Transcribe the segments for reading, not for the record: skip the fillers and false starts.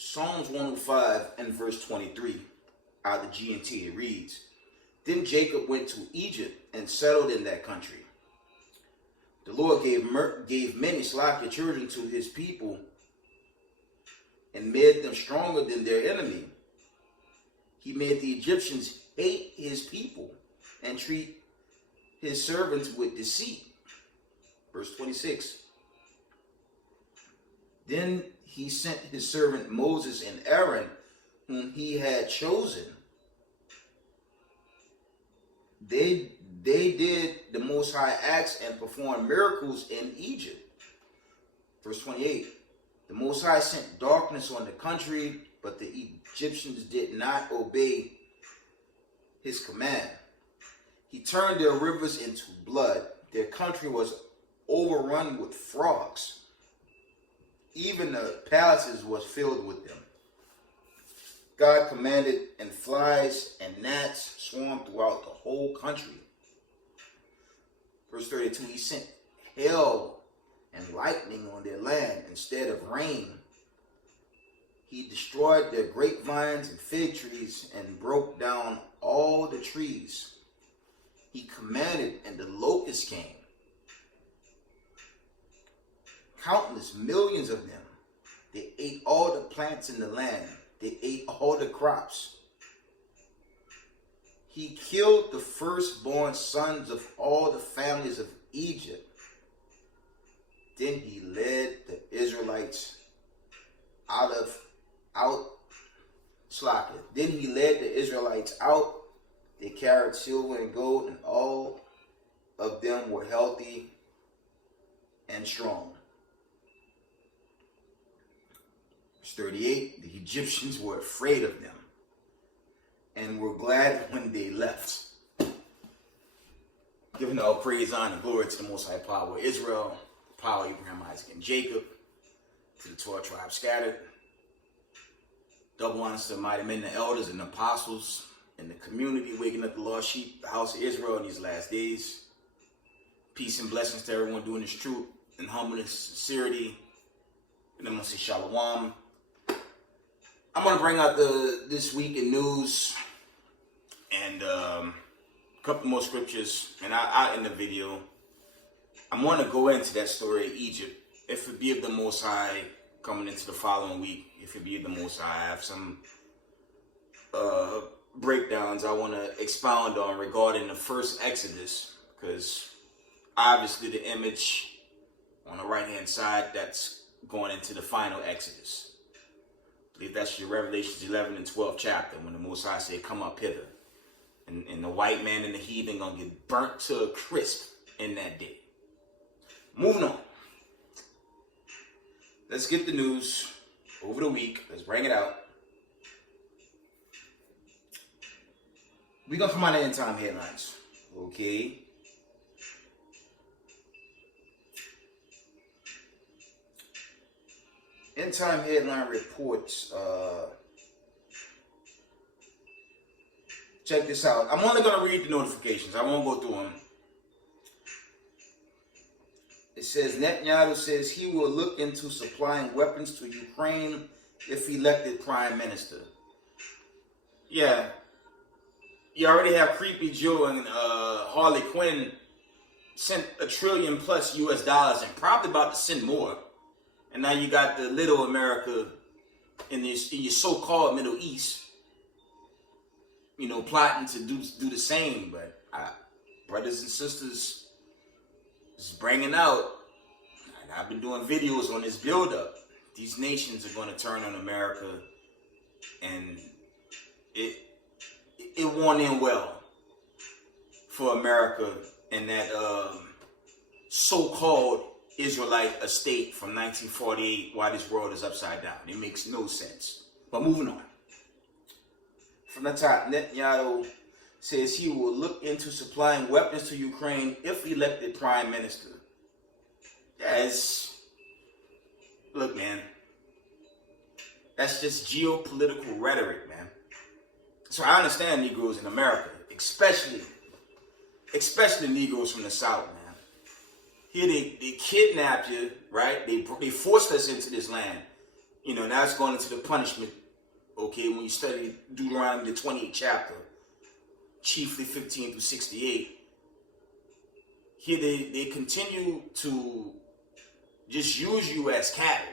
Psalms 105 and verse 23 out of the G&T, it reads, Then Jacob went to Egypt and settled in that country. The Lord gave many Slakia children to his people and made them stronger than their enemy. He made the Egyptians hate his people and treat his servants with deceit. Verse 26. Then he sent his servant Moses and Aaron, whom he had chosen. They did the Most High acts and performed miracles in Egypt. Verse 28. The Most High sent darkness on the country, but the Egyptians did not obey his command. He turned their rivers into blood. Their country was overrun with frogs. Even the palaces was filled with them. God commanded, and flies and gnats swarmed throughout the whole country. Verse 32, he sent hail and lightning on their land instead of rain. He destroyed their grapevines and fig trees and broke down all the trees. He commanded, and the locusts came. Countless millions of them. They ate all the plants in the land. They ate all the crops. He killed the firstborn sons of all the families of Egypt. Then he led the Israelites Then he led the Israelites out. They carried silver and gold, and all of them were healthy and strong. Verse 38, the Egyptians were afraid of them and were glad when they left. Giving all praise, honor, and glory to the Most High power of Israel, the power of Abraham, Isaac, and Jacob, to the 12 tribes scattered. Double honors to the mighty men, the elders, and the apostles, and the community waking up the lost sheep, the house of Israel in these last days. Peace and blessings to everyone doing this truth and humbleness, sincerity. And I'm going to say shalom. I'm going to bring out this week in news and a couple more scriptures. And I in the video, I'm going to go into that story of Egypt. If it be of the Most High, coming into the following week, if it be of the Most High, I have some breakdowns I want to expound on regarding the first Exodus, because obviously the image on the right hand side, that's going into the final Exodus. I believe that's your Revelations 11 and 12 chapter, when the Most High said, come up hither. And the white man and the heathen going to get burnt to a crisp in that day. Moving on. Let's get the news over the week. Let's bring it out. We're going to come out of end time headlines. Okay. End time headline reports. Check this out. I'm only going to read the notifications. I won't go through them. It says Netanyahu says he will look into supplying weapons to Ukraine if elected prime minister. Yeah. You already have Creepy Joe and Harley Quinn sent $1 trillion plus US dollars and probably about to send more. And now you got the little America in your so-called Middle East, you know, plotting to do the same. But brothers and sisters, is bringing out, and I've been doing videos on this build-up. These nations are going to turn on America, and it won't end well for America and that so-called Israelite estate from 1948, why this world is upside down. It makes no sense. But moving on. From the top, Netanyahu says he will look into supplying weapons to Ukraine if elected prime minister. Yes. Look, man. That's just geopolitical rhetoric, man. So I understand Negroes in America, especially Negroes from the South, man. Here they kidnapped you, right? They forced us into this land. Now it's going into the punishment. Okay, when you study Deuteronomy, the 28th chapter, chiefly 15 through 68, here they continue to just use you as cattle.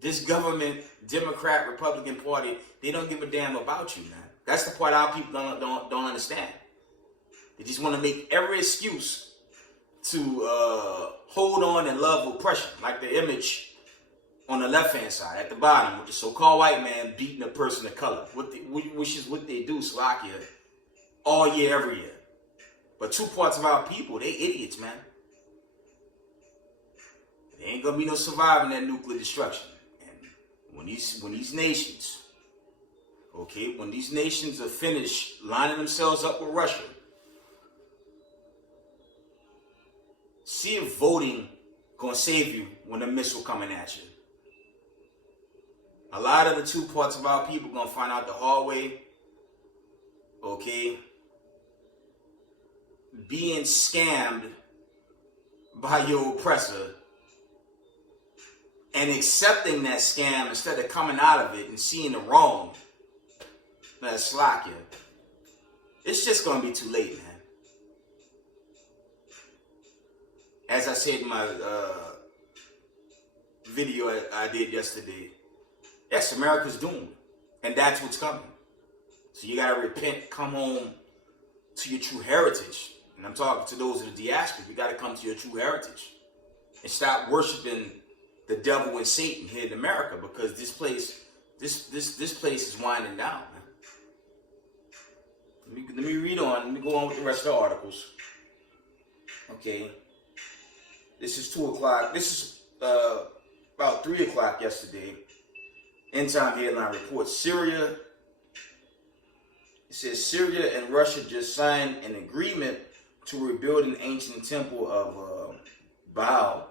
This government, Democrat, Republican Party, they don't give a damn about you, man. That's the part our people don't understand. They just want to make every excuse to hold on and love oppression, like the image on the left-hand side at the bottom with the so-called white man beating a person of color, which is what they do, Slovakia, all year, every year. But two parts of our people, they idiots, man. There ain't gonna be no surviving that nuclear destruction. And when these nations, okay, when these nations are finished lining themselves up with Russia, see if voting gonna save you when a missile coming at you. A lot of the two parts of our people gonna find out the hard way, okay, being scammed by your oppressor and accepting that scam instead of coming out of it and seeing the wrong. That's Slovakia. It's just gonna be too late, man. As I said in my video I did yesterday, yes, America's doomed. And that's what's coming. So you gotta repent, come home to your true heritage. And I'm talking to those in the diaspora. You gotta come to your true heritage. And stop worshiping the devil and Satan here in America, because this place is winding down, man. Let me read on. Let me go on with the rest of the articles. Okay. This is 2 o'clock. This is about 3 o'clock yesterday. End time headline report. Syria. It says Syria and Russia just signed an agreement to rebuild an ancient temple of Baal.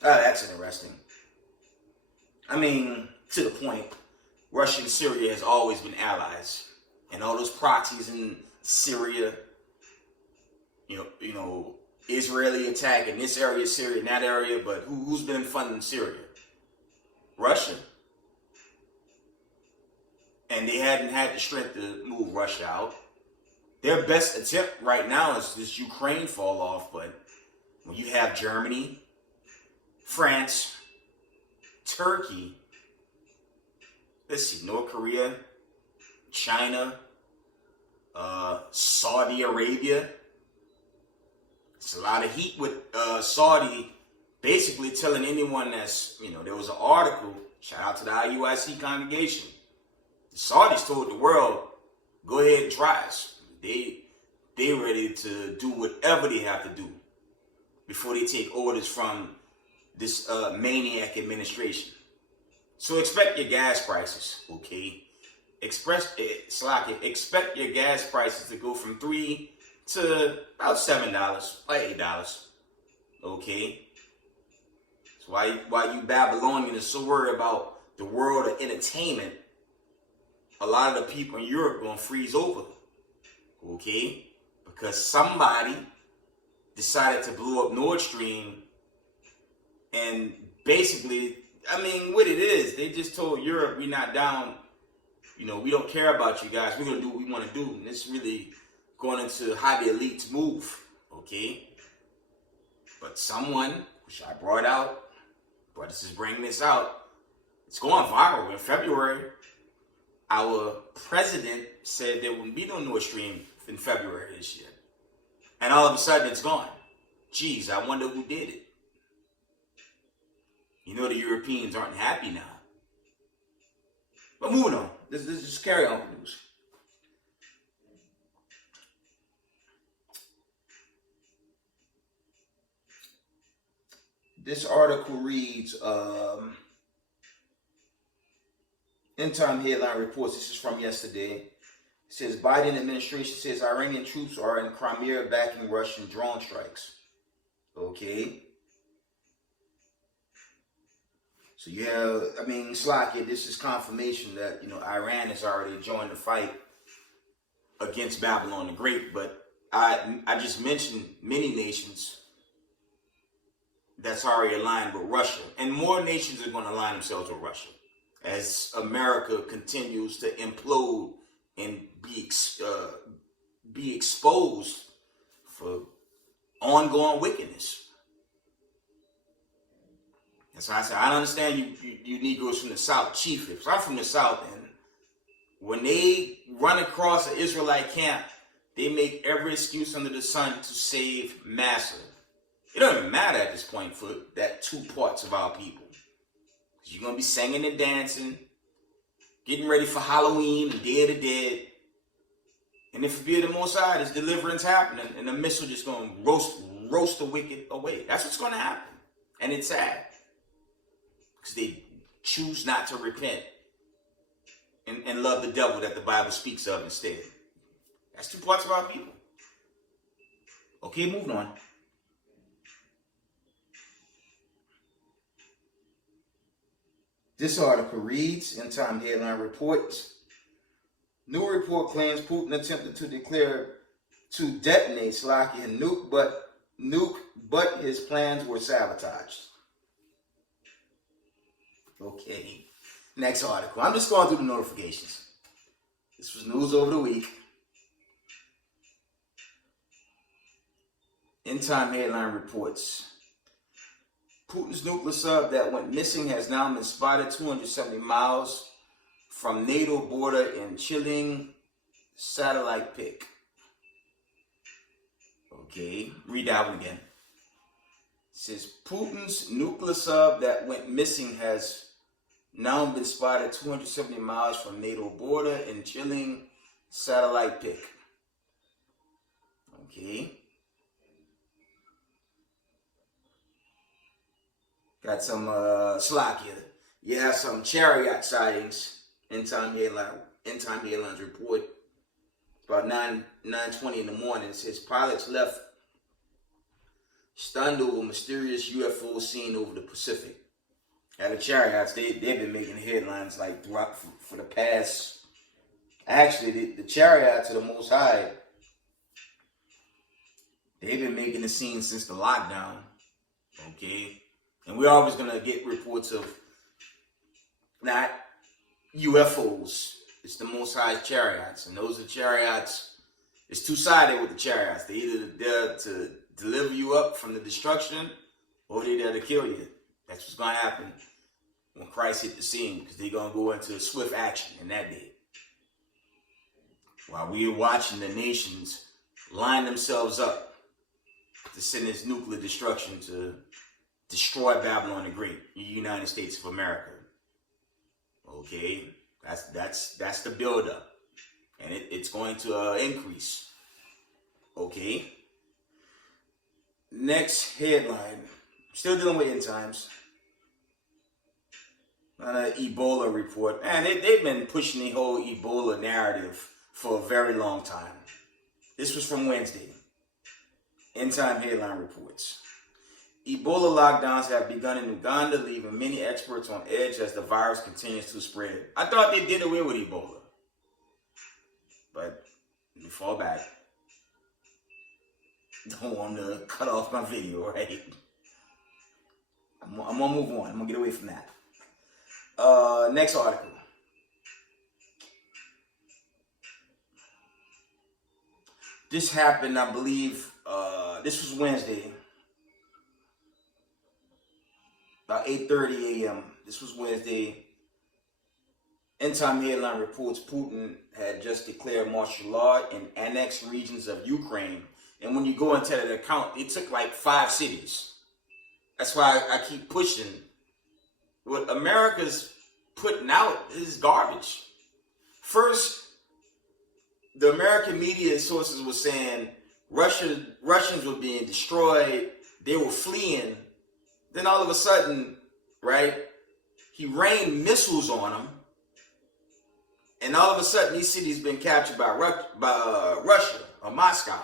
That's interesting. I mean, to the point, Russia and Syria has always been allies. And all those proxies in Syria, you know, Israeli attack in this area, Syria in that area, but who's been funding Syria? Russia. And they hadn't had the strength to move Russia out. Their best attempt right now is this Ukraine fall off, but when you have Germany, France, Turkey, let's see, North Korea, China, Saudi Arabia. It's a lot of heat with Saudi basically telling anyone that's, there was an article, shout out to the IUIC congregation. The Saudis told the world, go ahead and try us. They ready to do whatever they have to do before they take orders from this maniac administration. So expect your gas prices, okay? Expect your gas prices to go from $3 to about $7, like $8, okay? So why you Babylonians are so worried about the world of entertainment, a lot of the people in Europe gonna freeze over, okay? Because somebody decided to blow up Nord Stream, and basically, what it is, they just told Europe, we're not down, we don't care about you guys, we're gonna do what we wanna do, and it's really going into how the elites move, okay? But someone, which I brought out, brothers is bringing this out, it's going viral. In February, our president said there wouldn't be no Nord Stream in February this year. And all of a sudden it's gone. Geez, I wonder who did it. The Europeans aren't happy now. But moving on. Let's just carry on with the news. This article reads, End time headline reports. This is from yesterday. It says Biden administration says Iranian troops are in Crimea backing Russian drone strikes. Okay. So you have, Slovakia, this is confirmation that, Iran has already joined the fight against Babylon the Great. But I just mentioned many nations that's already aligned with Russia. And more nations are going to align themselves with Russia as America continues to implode and be exposed for ongoing wickedness. That's why I said, I don't understand you Negroes from the South, chiefly. Because I'm from the South, and when they run across an Israelite camp, they make every excuse under the sun to save Massa. It don't even matter at this point for that 2 parts of our people. You're going to be singing and dancing, getting ready for Halloween and Day of the Dead. And if it be the Most High, there's deliverance happening, and the missile just going to roast the wicked away. That's what's going to happen. And it's sad. Because they choose not to repent and love the devil that the Bible speaks of instead. That's 2 parts of our people. Okay, moving on. This article reads, End Time Headline Reports. New report claims Putin attempted to detonate Slovakia nuke, but his plans were sabotaged. Okay, next article. I'm just going through the notifications. This was news over the week. End Time Headline Reports. Putin's nuclear sub that went missing has now been spotted 270 miles from NATO border in chilling satellite pic. Okay, read that one again. It says Putin's nuclear sub that went missing has now been spotted 270 miles from NATO border in chilling satellite pic. Okay. Got some Slovakia. Yeah, some chariot sightings. End Time Headlines report. About 9:20 in the morning. It says pilots left stunned over mysterious UFO seen over the Pacific. Now the chariots, they've been making headlines like throughout for the past. Actually, the chariots of the Most High, they've been making the scene since the lockdown. Okay. And we're always going to get reports of not UFOs. It's the Most High's chariots. And those are chariots. It's two-sided with the chariots. They're either there to deliver you up from the destruction, or they're there to kill you. That's what's going to happen when Christ hit the scene, because they're going to go into swift action in that day. While we're watching the nations line themselves up to send this nuclear destruction to destroy Babylon the Great, the United States of America. Okay, that's the buildup, and it's going to increase. Okay. Next headline. Still dealing with end times. On an Ebola report. Man, they've been pushing the whole Ebola narrative for a very long time. This was from Wednesday. End time headline reports. Ebola lockdowns have begun in Uganda, leaving many experts on edge as the virus continues to spread. I thought they did away with Ebola. But let me fall back. Don't want to cut off my video, right? I'm going to move on. I'm going to get away from that. Next article. This happened, I believe, this was Wednesday. About 8:30 a.m. This was Wednesday. End time headline reports Putin had just declared martial law in annexed regions of Ukraine. And when you go into that account, it took like 5 cities. That's why I keep pushing. What America's putting out is garbage. First, the American media sources were saying Russians were being destroyed. They were fleeing. Then all of a sudden, right, he rained missiles on them. And all of a sudden, these cities been captured by Russia or Moscow.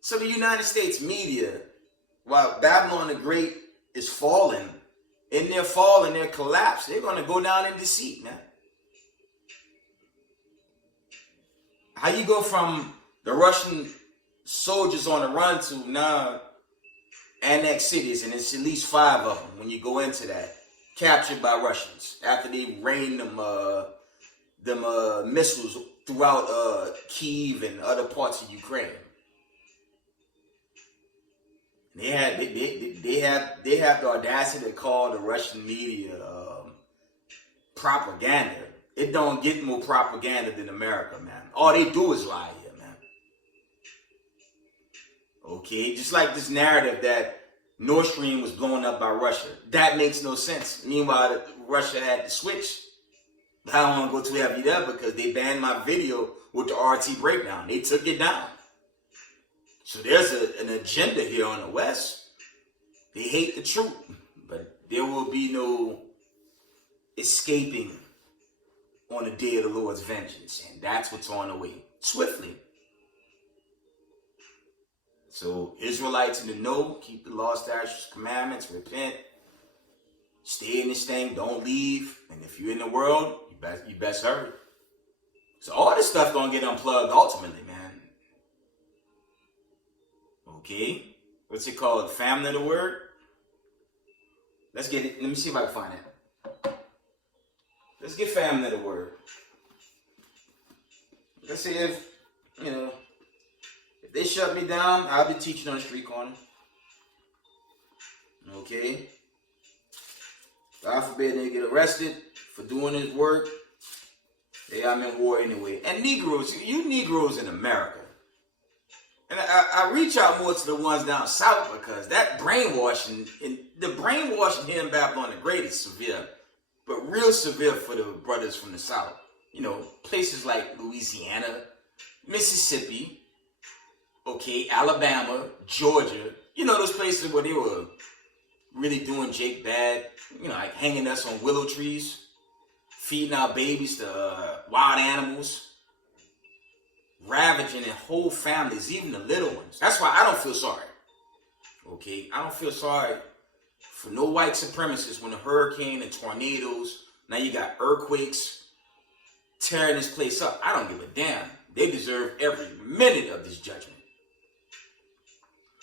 So the United States media, while Babylon the Great is falling, in their fall and their collapse, they're going to go down in deceit, man. How you go from the Russian soldiers on the run to now annexed cities, and it's at least 5 of them when you go into that, captured by Russians after they rained them missiles throughout Kyiv and other parts of Ukraine. They have the audacity to call the Russian media propaganda. It don't get more propaganda than America, man. All they do is lie here, man. Okay, just like this narrative that Nord Stream was blown up by Russia. That makes no sense. Meanwhile, Russia had to switch. I don't want to go too heavy there because they banned my video with the RT breakdown. They took it down. So there's an agenda here on the West. They hate the truth, but there will be no escaping on the day of the Lord's vengeance. And that's what's on the way, swiftly. So Israelites in the know, keep the law, statutes, commandments, repent, stay in this thing, don't leave. And if you're in the world, you best hurry. So all this stuff gonna get unplugged ultimately, man. Okay, what's it called? Family of the word. Let's get it. Let me see if I can find it. Let's get family of the word. Let's see if if they shut me down, I'll be teaching on the street corner. Okay. God forbid they get arrested for doing his work. Hey, I'm in war anyway. And Negroes, you Negroes in America. And I reach out more to the ones down south because that brainwashing, and the brainwashing here in Babylon the Great is severe, but real severe for the brothers from the south. You know, places like Louisiana, Mississippi, okay, Alabama, Georgia. You know, those places where they were really doing Jake bad, like hanging us on willow trees, feeding our babies to wild animals, ravaging their whole families, even the little ones. That's why I don't feel sorry. Okay, I don't feel sorry for no white supremacists when a hurricane and tornadoes, now you got earthquakes tearing this place up. I don't give a damn. They deserve every minute of this judgment.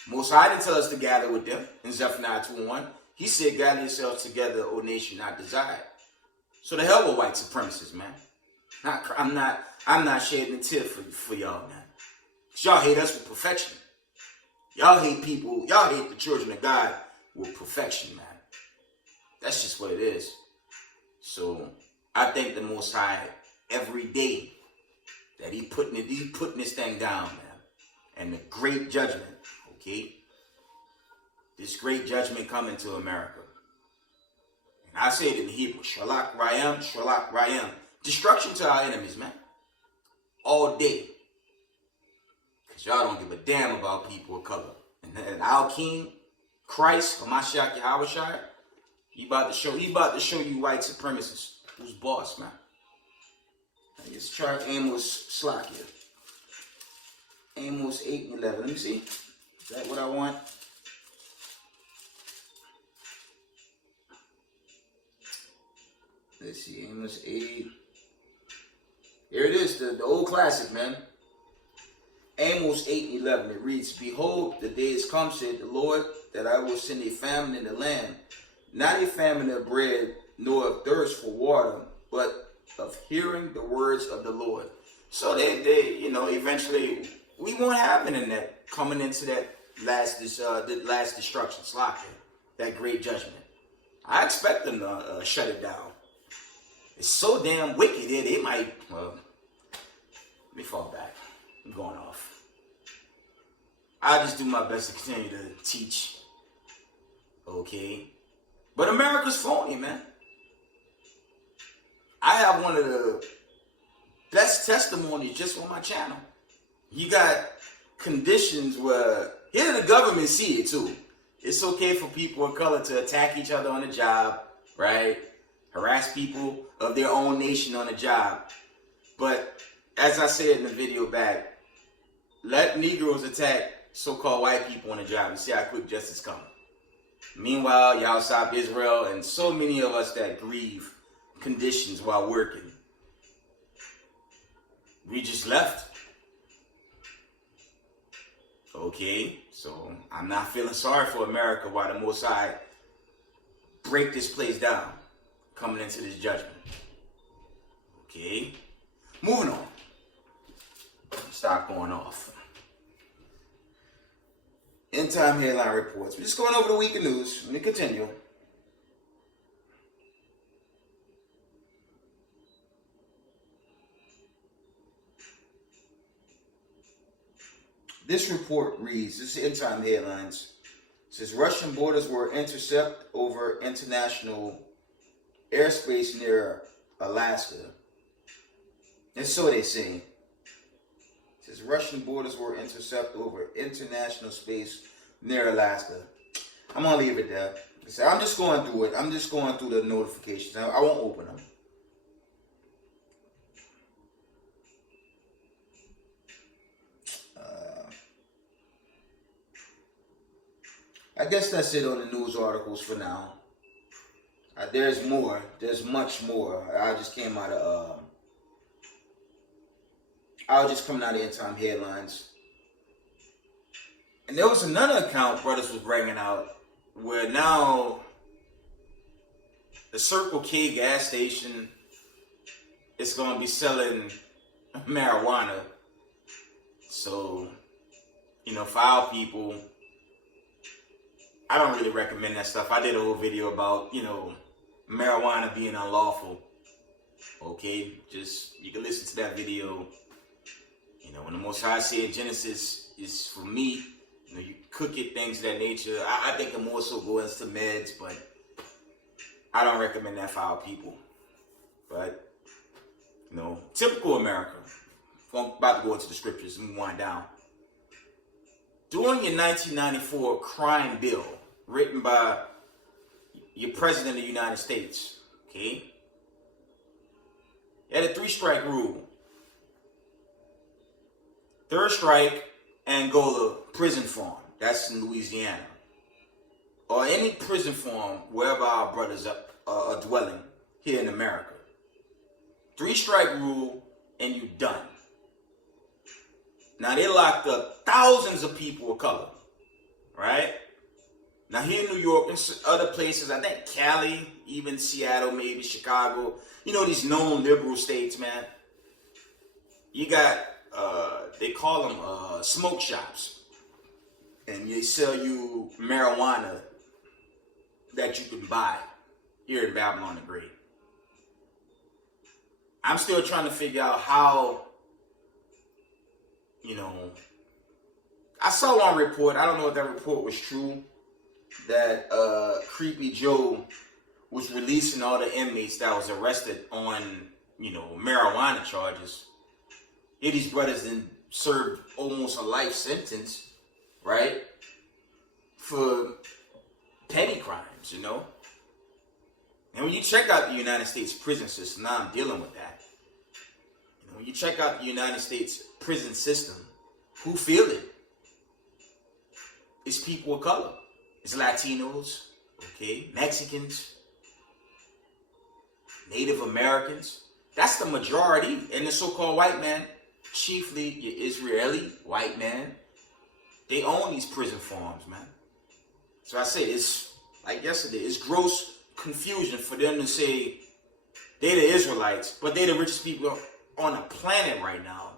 Most High didn't tell us to gather with them in Zechariah 2:1. He said, gather yourselves together, O nation not desired. So the hell with white supremacists, man. I'm not shedding a tear for y'all, man. Because y'all hate us with perfection. Y'all hate people, y'all hate the children of God with perfection, man. That's just what it is. So I thank the Most High every day that he putting this thing down, man. And the great judgment, okay? This great judgment coming to America. And I say it in Hebrew, Shalak Rayam, Shalak Rayam. Destruction to our enemies, man. All day. Because y'all don't give a damn about people of color. And our King, Christ, Hamashiach Yahushua, he about to show you white supremacists who's boss, man. Let's try Amos Slack here. Amos 8 and 11. Let me see. Is that what I want? Let's see. Amos 8. Here it is, the old classic, man. Amos 8 and 11. It reads, behold, the day is come, said the Lord, that I will send a famine in the land. Not a famine of bread, nor of thirst for water, but of hearing the words of the Lord. So they eventually, we won't have internet coming into that last destruction, Slack, that great judgment. I expect them to shut it down. It's so damn wicked here, they might, let me fall back. I'm going off. I just do my best to continue to teach. Okay? But America's phony, man. I have one of the best testimonies just on my channel. You got conditions where, here the government see it too. It's okay for people of color to attack each other on the job, right? Harass people of their own nation on the job. But as I said in the video back, let Negroes attack so-called white people on the job and see how quick justice comes. Meanwhile, y'all stop Israel and so many of us that grieve conditions while working. We just left. Okay, so I'm not feeling sorry for America while the Most High break this place down, coming into this judgment. Okay, moving on. Stop going off. End time headline reports. We're just going over the week of news. Let me continue. This report reads, this is end time headlines. It says Russian borders were intercepted over international airspace near Alaska. And so they say. It says Russian borders were intercepted over international space near Alaska. I'm going to leave it there. So I'm just going through it. I'm just going through the notifications. I won't open them. I guess that's it on the news articles for now. There's more. There's much more. I just came out of... I was just coming out of end time headlines. And there was another account brothers was bringing out where now the Circle K gas station is going to be selling marijuana. So, for our people, I don't really recommend that stuff. I did a whole video about, marijuana being unlawful. Okay, you can listen to that video. When the Most High said in Genesis is for meat, you cook it, things of that nature. I think it more so goes into meds, but I don't recommend that for our people. But, typical America. I'm about to go into the scriptures and wind down. During your 1994 crime bill, written by your President of the United States, okay, you had a 3-strike rule. Third strike and go to prison farm. That's in Louisiana. Or any prison farm wherever our brothers are dwelling here in America. 3-strike rule and you done. Now they locked up thousands of people of color. Right? Now here in New York and other places, I think Cali, even Seattle, maybe Chicago. These known liberal states, man. You got... they call them smoke shops, and they sell you marijuana that you can buy here in Babylon the Great. I'm still trying to figure out how, I saw one report, I don't know if that report was true, that Creepy Joe was releasing all the inmates that was arrested on, marijuana charges. Here these brothers then served almost a life sentence, right? For petty crimes, And when you check out the United States prison system, now I'm dealing with that. When you check out the United States prison system, who feel it? It's people of color. It's Latinos, okay? Mexicans, Native Americans. That's the majority. And the so-called white man, chiefly your Israeli white man, they own these prison farms, man. So I said, it's like yesterday, it's gross confusion for them to say they're the Israelites, but they're the richest people on the planet right now.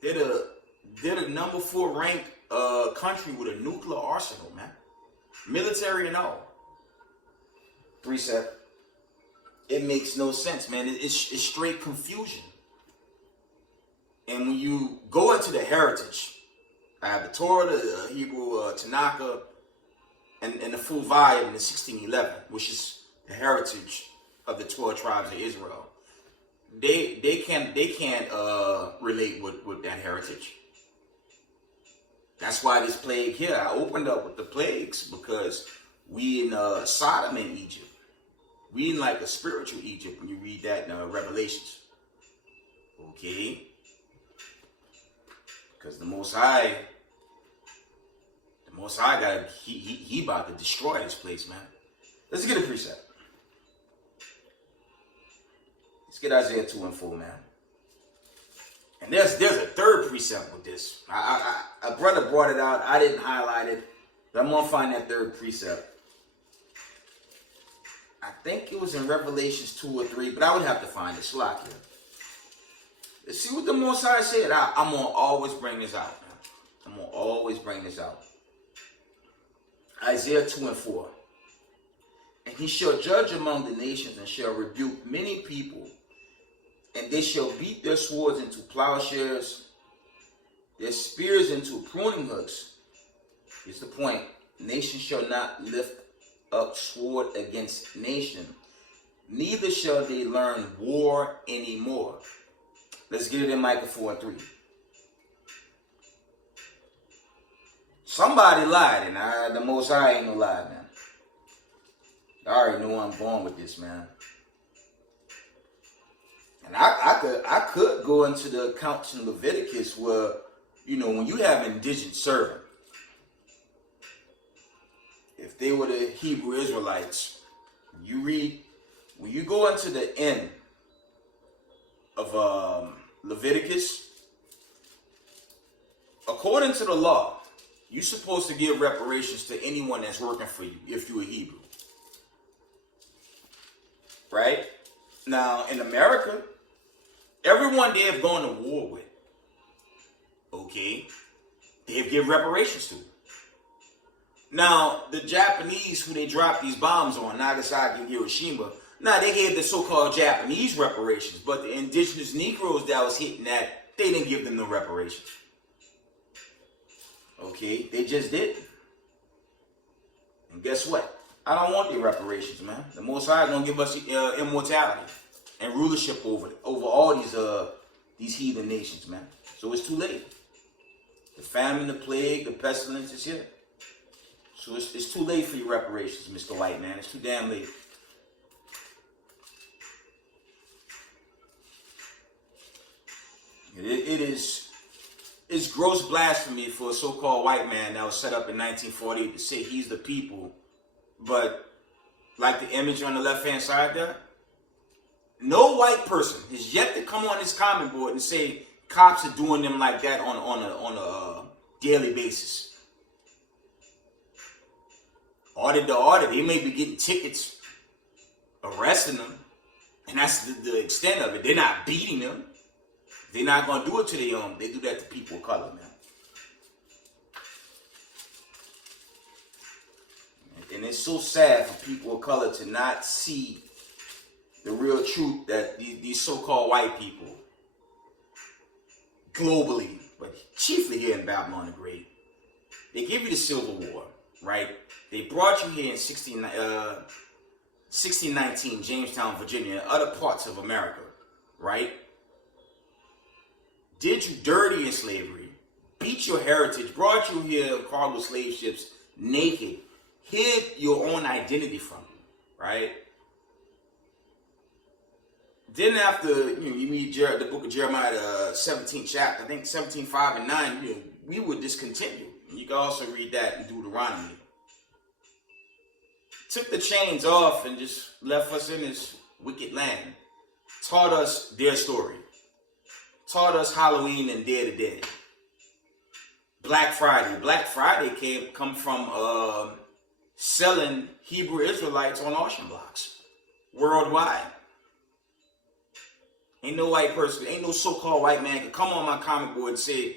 They're the number 4 ranked country with a nuclear arsenal, man. Military and all. 3-7. It makes no sense, man. It's straight confusion. And when you go into the heritage, I have the Torah, the Hebrew Tanakh, and the full volume in the 1611, which is the heritage of the 12 tribes of Israel. They can't relate with that heritage. That's why this plague here, I opened up with the plagues, because we in Sodom and Egypt. We in like a spiritual Egypt when you read that in Revelations. Okay? Because the Most High he about to destroy this place, man. Let's get a precept. Let's get Isaiah 2 and 4, man. And there's a third precept with this. A brother brought it out. I didn't highlight it, but I'm gonna find that third precept. I think it was in Revelations 2 or 3, but I would have to find it. Slack here. Let's see what the Most High said. I'm gonna always bring this out, man. I'm gonna always bring this out. Isaiah 2 and 4. And he shall judge among the nations and shall rebuke many people, and they shall beat their swords into plowshares, their spears into pruning hooks. Here's the point. Nation shall not lift up sword against nation, neither shall they learn war anymore. Let's get it in Micah 4 and 3. Somebody lied, and the Most High ain't gonna lie, man. I already know where I'm going with this, man. And I could go into the accounts in Leviticus where, when you have an indigent servant, if they were the Hebrew Israelites, when you go into the end of Leviticus, according to the law, you're supposed to give reparations to anyone that's working for you if you're a Hebrew. Right? Now, in America, everyone they have gone to war with, okay, they have given reparations to. Now, the Japanese who they dropped these bombs on, Nagasaki and Hiroshima, they gave the so-called Japanese reparations, but the indigenous Negroes that was hitting that, they didn't give them no reparations. Okay, they just didn't. And guess what? I don't want the reparations, man. The Most High is gonna give us immortality and rulership over all these heathen nations, man. So it's too late. The famine, the plague, the pestilence is here. So it's too late for your reparations, Mr. White Man. It's too damn late. It's gross blasphemy for a so-called white man that was set up in 1948 to say he's the people, but like the image on the left-hand side there, no white person has yet to come on this comment board and say cops are doing them like that on a daily basis. Audit to audit, they may be getting tickets, arresting them, and that's the extent of it. They're not beating them. They're not going to do it to their own. They do that to people of color, man. And it's so sad for people of color to not see the real truth that these so-called white people, globally, but chiefly here in Babylon the Great, they give you the Civil War, right? They brought you here in 1619, Jamestown, Virginia, and other parts of America, right? Did you dirty in slavery, beat your heritage, brought you here on cargo slave ships naked, hid your own identity from you, right? Then after you read the book of Jeremiah, the 17th chapter, I think 17:5 and 9, we would discontinue. You can also read that in Deuteronomy. Took the chains off and just left us in this wicked land. Taught us their story. Taught us Halloween and Day of the Dead. Black Friday. Black Friday come from selling Hebrew Israelites on auction blocks worldwide. Ain't no white person, ain't no so-called white man can come on my comic board and say,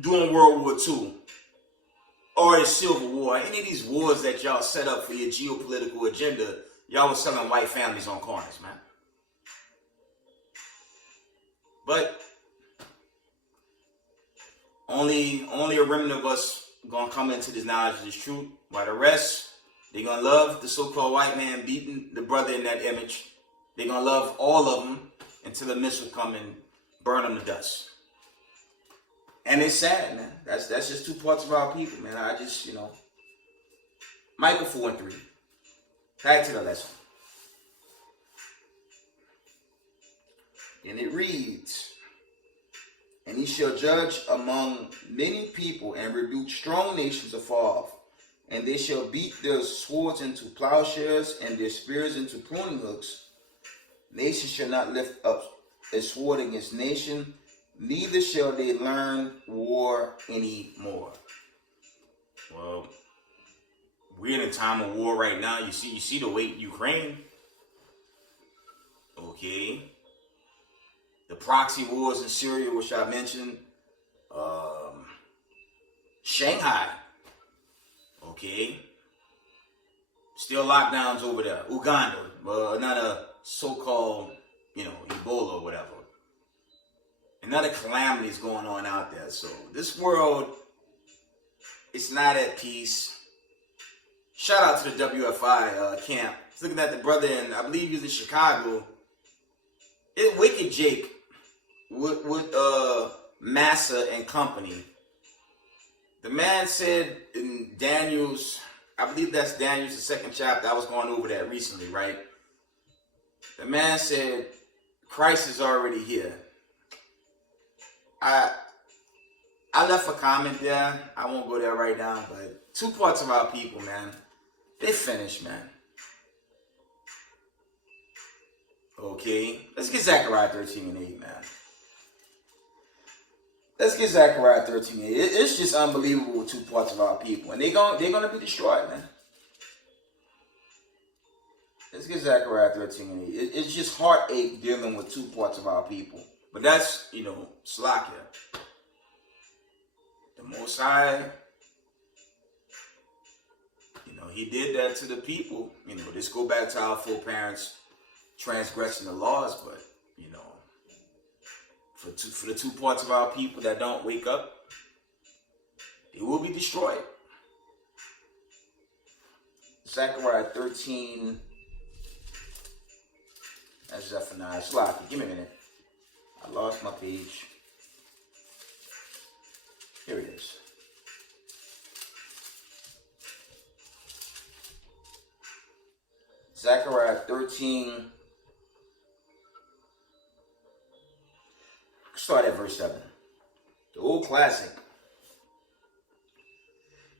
during World War II or the Civil War, any of these wars that y'all set up for your geopolitical agenda, y'all was selling white families on corners, man. But only a remnant of us gonna come into this knowledge of this truth, while the rest, they're gonna love the so-called white man beating the brother in that image. They're gonna love all of them until the missile come and burn them to dust. And it's sad, man. That's just two parts of our people, man. I just, Micah 4 and 3. Back to the lesson. And it reads, and he shall judge among many people and rebuke strong nations afar off. And they shall beat their swords into plowshares and their spears into pruning hooks. Nation shall not lift up a sword against nation, neither shall they learn war anymore. Well, we're in a time of war right now. You see the weight in Ukraine. Okay. The proxy wars in Syria, which I mentioned. Shanghai. Okay. Still lockdowns over there. Uganda. Another so-called, Ebola or whatever. Another calamity is going on out there. So this world, it's not at peace. Shout out to the WFI camp. I was looking at the brother, and I believe he's in Chicago. It's Wicked Jake with Massa and company. The man said in Daniel's, I believe that's Daniel's the second chapter. I was going over that recently, right? The man said, Christ is already here. I left a comment there. I won't go there right now, but 2 parts of our people, man, they finished, man. Okay, let's get Zechariah 13:8, man. Let's get Zechariah 13:8. It's just unbelievable with 2 parts of our people, and they're gonna be destroyed, man. Let's get Zechariah 13:8. It's just heartache dealing with 2 parts of our people, but that's Slakia. The Most High, He did that to the people. This go back to our foreparents transgressing the laws, but for the 2 parts of our people that don't wake up, they will be destroyed. Zechariah 13. That's Zephaniah. Sloppy. Give me a minute. I lost my page. Here it is. Zechariah 13. Start at verse 7. The old classic.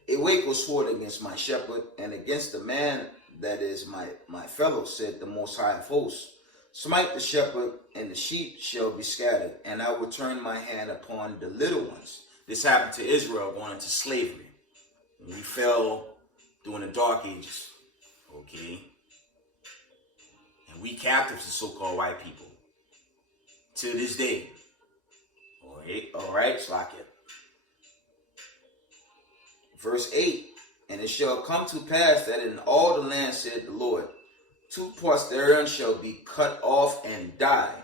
A wake was sword against my shepherd, and against the man that is my fellow, said the Most High of hosts. Smite the shepherd, and the sheep shall be scattered, and I will turn my hand upon the little ones. This happened to Israel going into slavery. We fell during the Dark Ages. Okay? And we captives to so-called white people. To this day. All right, Slakia. Verse 8. And it shall come to pass that in all the land, said the Lord, 2 parts therein shall be cut off and die,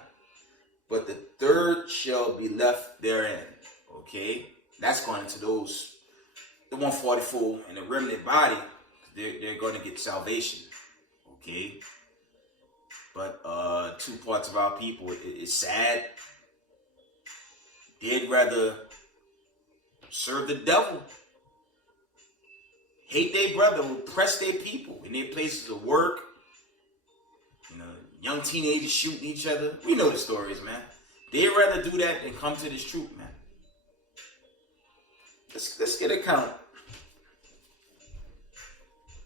but the third shall be left therein. Okay? That's going into the 144 and the remnant body. They're going to get salvation. Okay? But 2 parts of our people, it's sad. They'd rather serve the devil, hate their brother, oppress their people in their places of work. Young teenagers shooting each other. We know the stories, man. They'd rather do that than come to this truth, man. Let's get a count.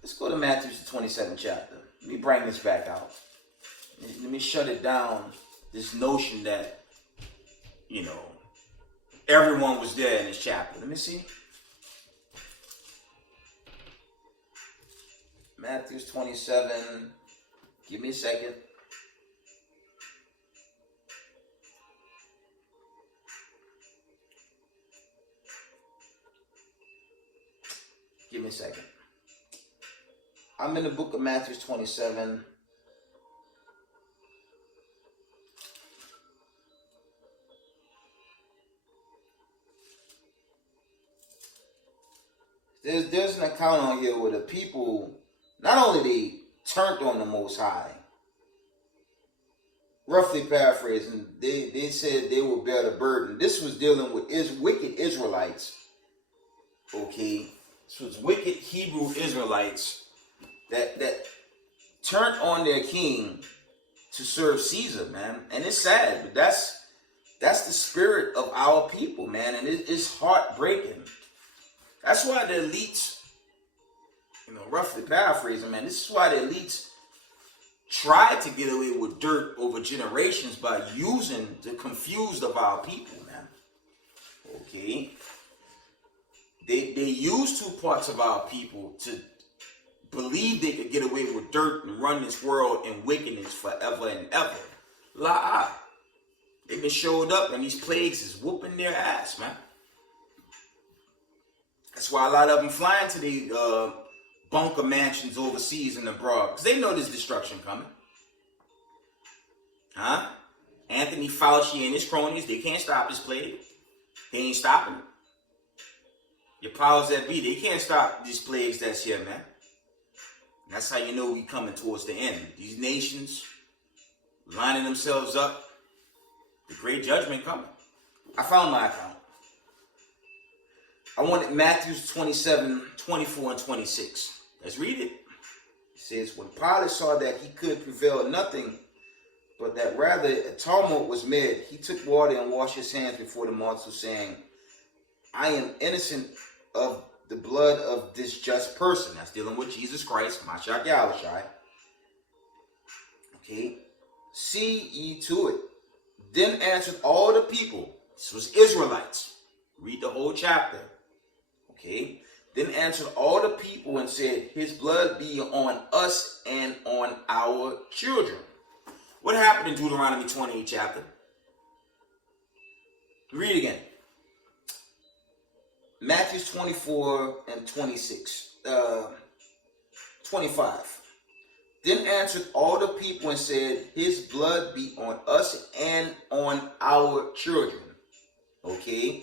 Let's go to Matthew's 27th chapter. Let me bring this back out. Let me shut it down. This notion that, everyone was there in this chapter. Let me see. Matthew's 27. Give me a second. Give me a second. I'm in the book of Matthew 27. There's an account on here where the people, not only they turned on the Most High, roughly paraphrasing, they said they will bear the burden. This was dealing with wicked Israelites. Okay? This was wicked Hebrew Israelites that turned on their king to serve Caesar, man. And it's sad, but that's the spirit of our people, man. And it's heartbreaking. That's why the elites, roughly paraphrasing, man, this is why the elites tried to get away with dirt over generations by using the confused of our people, man. Okay? They used two parts of our people to believe they could get away with dirt and run this world in wickedness forever and ever. La. They've been showed up and these plagues is whooping their ass, man. That's why a lot of them flying to the bunker mansions overseas and abroad, because they know there's destruction coming. Huh? Anthony Fauci and his cronies, they can't stop this plague. They ain't stopping it. Your powers that be, they can't stop these plagues that's here, man. And that's how you know we coming towards the end. These nations lining themselves up. The great judgment coming. I found my account. I wanted Matthew 27, 24, and 26. Let's read it. It says, when Pilate saw that he could prevail nothing, but that rather a tumult was made, he took water and washed his hands before the multitude, saying, I am innocent of the blood of this just person. That's dealing with Jesus Christ, Mashiach Yahushai. Okay. See ye to it. Then answered all the people. This was Israelites. Read the whole chapter. Okay. Then answered all the people and said, his blood be on us and on our children. What happened in Deuteronomy 28 chapter? Read again. Matthew 24 and 26. 25. Then answered all the people and said, his blood be on us and on our children. Okay.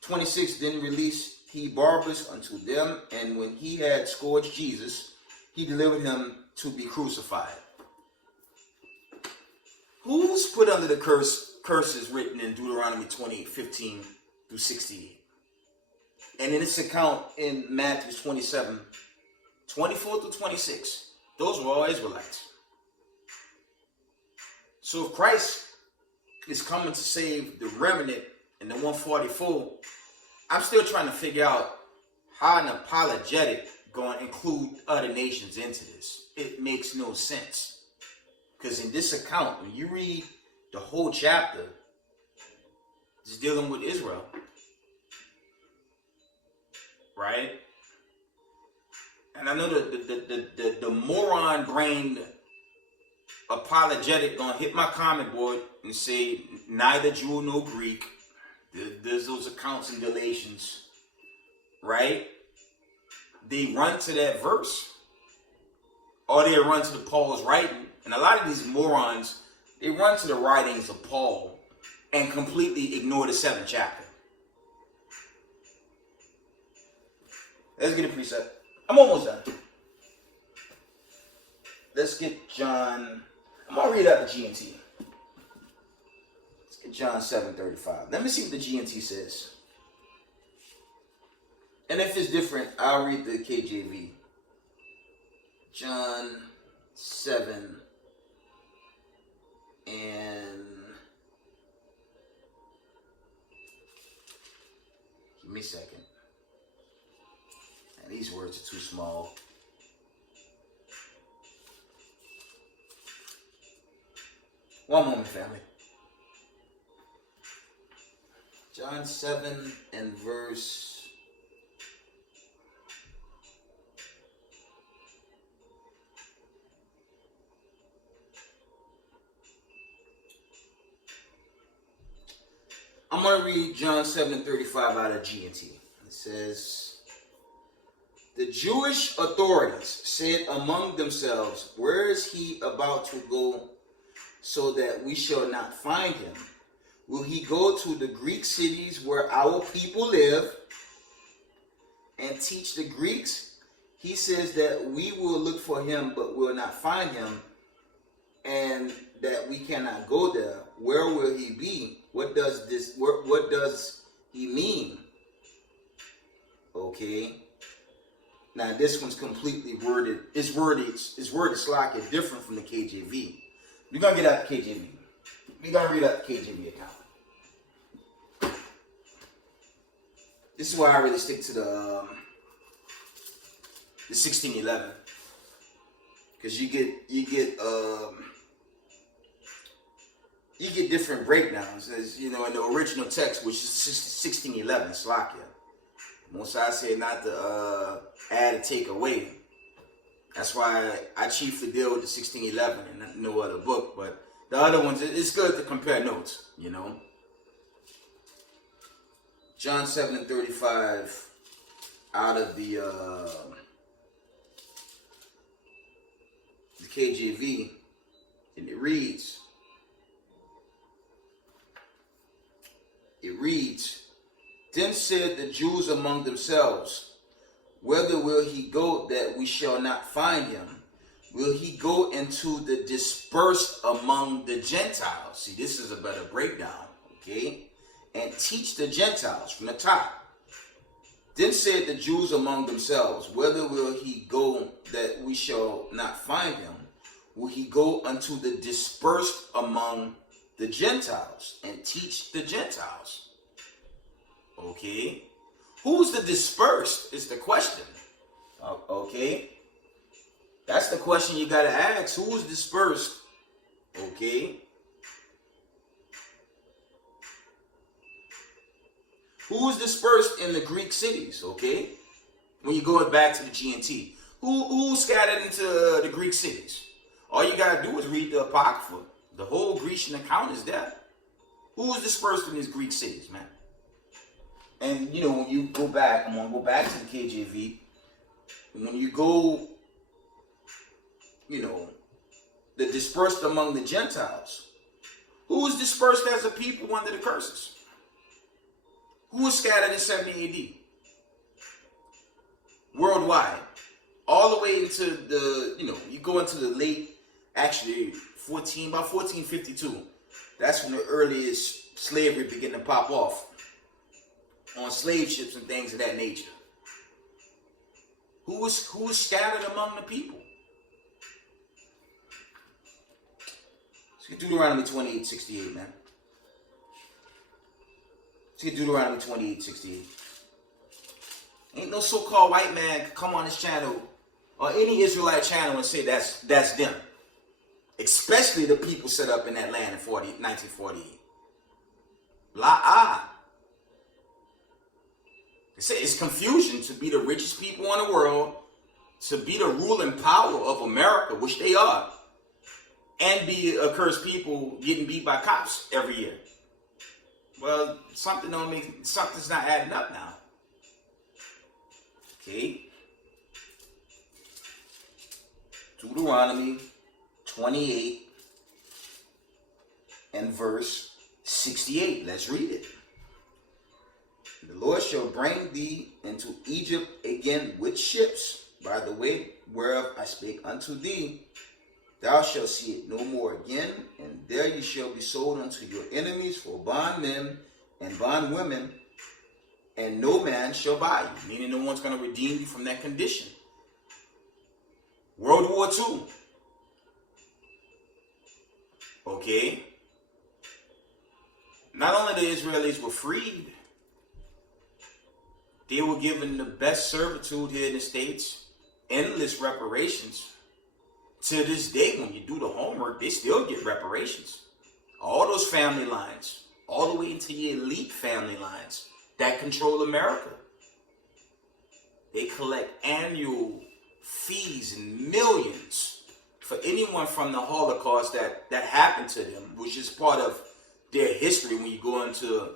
26. Then released he Barabbas unto them, and when he had scourged Jesus, he delivered him to be crucified. Who's put under the curses written in Deuteronomy 28, 15 through 68? And in this account in Matthew 27, 24 through 26, those were all Israelites. So if Christ is coming to save the remnant and the 144, I'm still trying to figure out how an apologetic going to include other nations into this. It makes no sense. Because in this account, when you read the whole chapter, it's dealing with Israel. Right? And I know the moron-brained apologetic gonna hit my comment board and say neither Jew nor Greek. There's those accounts in Galatians, right? They run to that verse, or they run to the Paul's writing. And a lot of these morons, they run to the writings of Paul and completely ignore the 7th chapter. Let's get a precept. I'm almost done. Let's get John. I'm gonna read out the GNT. Let's get John 7:35. Let me see what the GNT says. And if it's different, I'll read the KJV. John 7 and give me a second. And these words are too small. One moment, family. John 7 and verse. I'm going to read John 7:35 out of GNT. It says, the Jewish authorities said among themselves, where is he about to go so that we shall not find him? Will he go to the Greek cities where our people live and teach the Greeks? He says that we will look for him but will not find him, and that we cannot go there. Where will he be? What does he mean? Okay. Now this one's completely worded. It's worded slightly different from the KJV. We're gonna get out the KJV. We're gonna read out the KJV account. This is why I really stick to the 1611. because you get different breakdowns. As you know, in the original text, which is 1611, Slakia. Most I say not to add or take away. That's why I chiefly deal with the 1611 and no other book. But the other ones, it's good to compare notes, you know. John 7:35 out of the KJV, and it reads, Then said the Jews among themselves, Whither will he go that we shall not find him? Will he go into the dispersed among the Gentiles? See, this is a better breakdown, okay? And teach the Gentiles from the top. Then said the Jews among themselves, Whither will he go that we shall not find him? Will he go unto the dispersed among the Gentiles and teach the Gentiles? Okay. Who's the dispersed is the question. Okay. That's the question you got to ask. Who's dispersed? Okay. Who's dispersed in the Greek cities? Okay. When you go back to the GNT. Who's scattered into the Greek cities? All you got to do is read the Apocrypha. The whole Grecian account is there. Who's dispersed in these Greek cities, man? And, you know, when you go back, I'm going to go back to the KJV. When you go, you know, the dispersed among the Gentiles. Who is dispersed as a people under the curses? Who was scattered in 70 AD? Worldwide. All the way into the, you know, you go into the late, actually, about 1452. That's when the earliest slavery began to pop off on slave ships and things of that nature. Who was scattered among the people? Let's get Deuteronomy 28:68, man. Let's get Deuteronomy 28:68. Ain't no so-called white man can come on this channel or any Israelite channel and say that's them. Especially the people set up in that land in 1948. They say it's confusion to be the richest people in the world, to be the ruling power of America, which they are, and be accursed people getting beat by cops every year. Well, something's not adding up now. Okay. Deuteronomy 28 and verse 68. Let's read it. The Lord shall bring thee into Egypt again with ships, by the way whereof I spake unto thee. Thou shalt see it no more again, and there you shall be sold unto your enemies for bondmen and bondwomen, and no man shall buy you. Meaning no one's going to redeem you from that condition. World War II. Okay. Not only the Israelis were freed, they were given the best servitude here in the States, endless reparations. To this day, when you do the homework, they still get reparations. All those family lines, all the way into your elite family lines that control America. They collect annual fees in millions for anyone from the Holocaust that happened to them, which is part of their history when you go into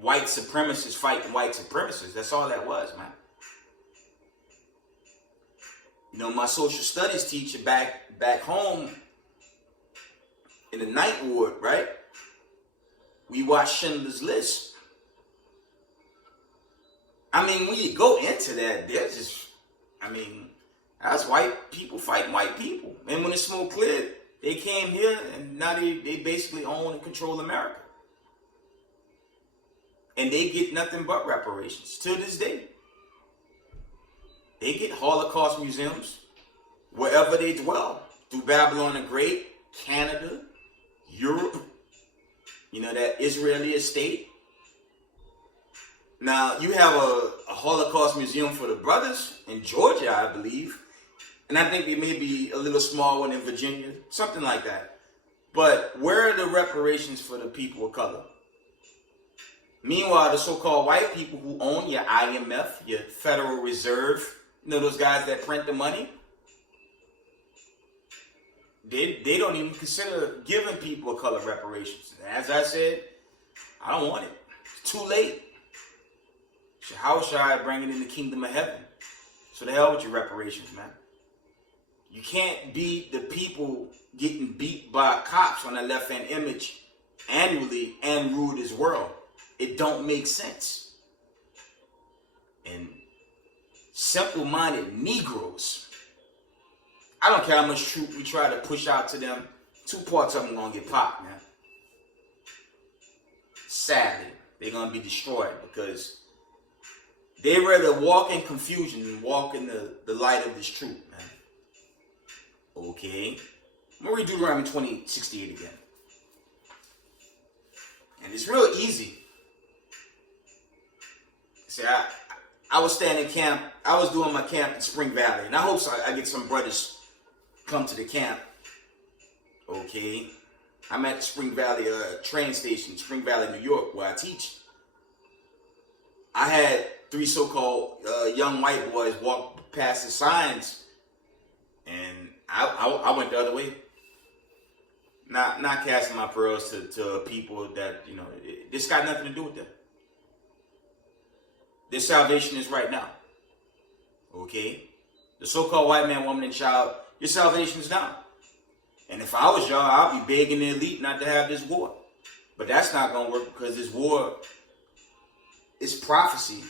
white supremacists fighting white supremacists. That's all that was, man. You know, my social studies teacher back home in the night ward, right? We watched Schindler's List. I mean, when you go into that, there's just, that's white people fighting white people. And when the smoke cleared, they came here and now they basically own and control America. And they get nothing but reparations to this day. They get Holocaust museums wherever they dwell. Through Babylon the Great, Canada, Europe, you know, that Israeli estate. Now, you have a Holocaust museum for the brothers in Georgia, I believe. And I think there may be a little small one in Virginia, something like that. But where are the reparations for the people of color? Meanwhile, the so-called white people who own your IMF, your Federal Reserve, those guys that print the money, they don't even consider giving people of color reparations. As I said, I don't want it. It's too late. How should I bring it in the kingdom of heaven? So the hell with your reparations, man. You can't beat the people getting beat by cops on the left-hand image annually and rule this world. It don't make sense. And simple-minded Negroes, I don't care how much truth we try to push out to them, 2 parts of them gonna get popped, man. Sadly, they're gonna be destroyed because they rather walk in confusion than walk in the light of this truth, man. Okay. I'm gonna read Deuteronomy 20:68 again. And it's real easy. See, I was standing camp. I was doing my camp in Spring Valley, and I hope I get some brothers come to the camp. Okay, I'm at the Spring Valley train station, Spring Valley, New York, where I teach. I had 3 so-called young white boys walk past the signs, and I went the other way. Not casting my pearls to people that, this got nothing to do with them. Their salvation is right now. Okay? The so-called white man, woman, and child, your salvation is now. And if I was y'all, I'd be begging the elite not to have this war. But that's not going to work because this war is prophecy.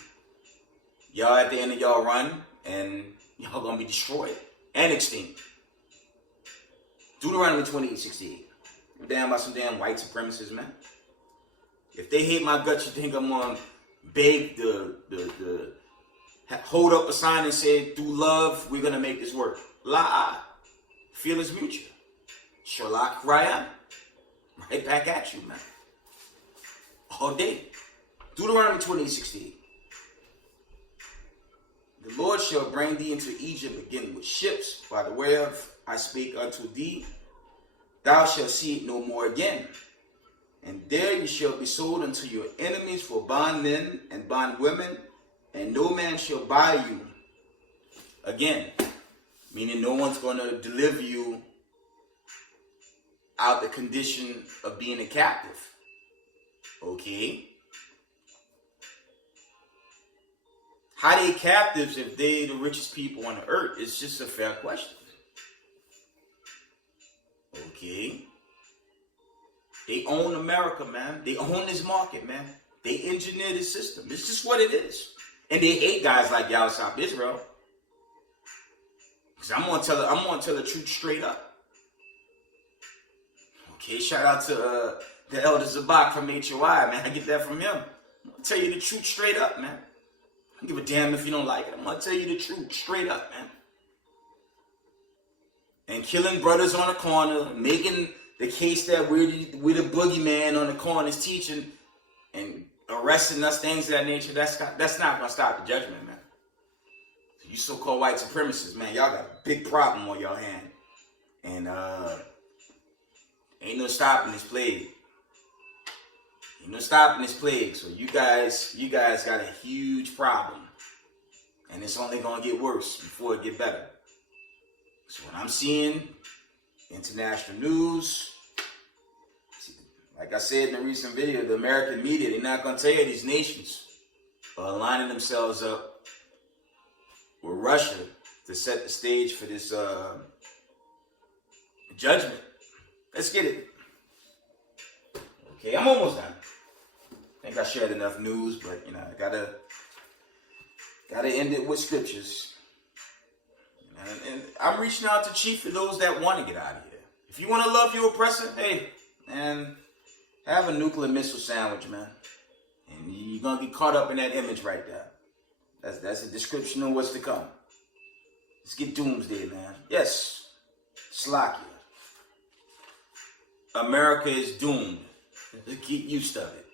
Y'all at the end of y'all run, and y'all going to be destroyed and extinct. Deuteronomy 28:68. I'm damn about some damn white supremacists, man. If they hate my guts, you think I'm going to beg the hold up a sign and say, through love, we're going to make this work. La. Feel is mutual. Zechariah. Right back at you, man. All day. Deuteronomy 28:68. The Lord shall bring thee into Egypt again with ships, by the whereof I spake unto thee. Thou shalt see it no more again. And there you shall be sold unto your enemies for bondmen and bondwomen, and no man shall buy you again. Meaning no one's going to deliver you out the condition of being a captive. Okay? How they captives if they the richest people on the earth? It's just a fair question. Okay? They own America, man. They own this market, man. They engineer the system. It's just what it is. And they hate guys like y'all South Israel. Because I'm gonna tell the truth straight up. Okay, shout out to the elder Zabak from HOI, man. I get that from him. I'm gonna tell you the truth straight up, man. I don't give a damn if you don't like it. I'm gonna tell you the truth straight up, man. And killing brothers on the corner, making the case that we're the boogeyman on the corners teaching and arresting us, things of that nature, that's not going to stop the judgment, man. So you so-called white supremacists, man, y'all got a big problem on y'all hand. And ain't no stopping this plague. Ain't no stopping this plague. So you guys got a huge problem. And it's only going to get worse before it get better. So what I'm seeing, international news, like I said in a recent video, the American media, they're not going to tell you these nations are aligning themselves up with Russia to set the stage for this judgment. Let's get it. Okay, I'm almost done. I think I shared enough news, but I gotta end it with scriptures. And I'm reaching out to Chief for those that want to get out of here. If you want to love your oppressor, hey, man, have a nuclear missile sandwich, man. And you're going to get caught up in that image right there. That's a description of what's to come. Let's get doomsday, man. Yes, Slovakia. America is doomed. Get used to it.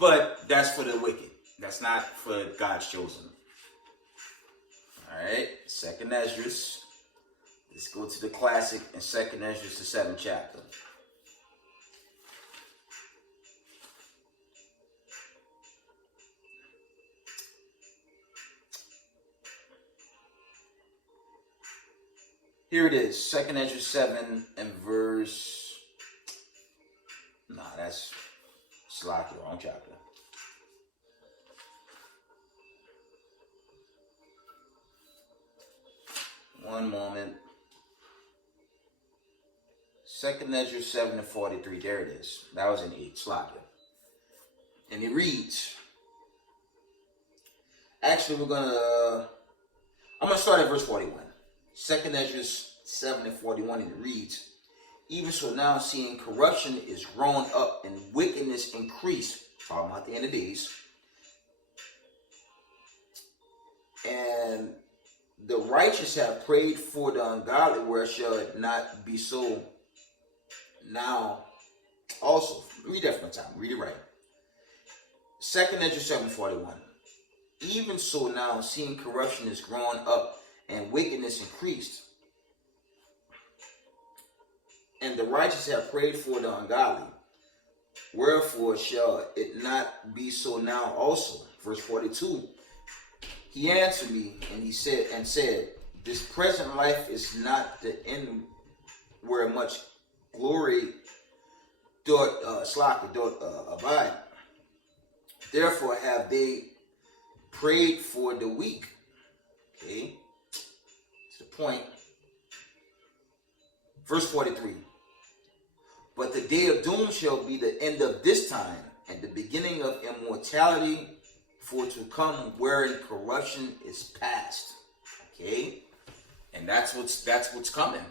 But that's for the wicked. That's not for God's chosen. All right, 2nd Esdras Let's go to the classic in 2nd Ezra, the 7th chapter. Here it is, 2nd Ezra 7 and verse... Nah, that's Slack, wrong chapter. One moment. 2nd Ezra 7 and 43. There it is. That was in 8. Slack. And it reads. Actually, I'm gonna start at verse 41. 2nd Ezra 7 and 41, and it reads, even so now, seeing corruption is grown up and wickedness increased, talking about the end of days, and the righteous have prayed for the ungodly, where shall it not be so now also? Read that from the time. Read it right. 2nd Ezra 7:41. Even so now, seeing corruption is grown up and wickedness increased, and the righteous have prayed for the ungodly, wherefore shall it not be so now also? Verse 42. He answered me, and he said, this present life is not the end where much glory doth abide. Therefore have they prayed for the weak. Okay, to the point. Verse 43. But the day of doom shall be the end of this time, and the beginning of immortality for to come, wherein corruption is past. Okay, and that's what's coming.